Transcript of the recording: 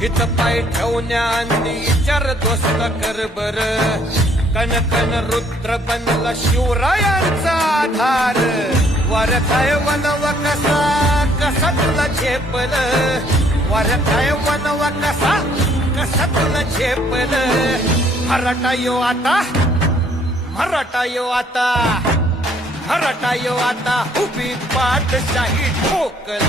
हित पाय ठेवण्याआधी विचार दोस्त कर बर कण कण रुद्र बनला शिवरायांचा आधार वर काय वनवा कसा कसा तुला झेपल वर काय वनवा कसा कसा तुला झेपल मराठा यो आता मराठा यो आता मराठा यो आता उभी पाठशाही ठोकल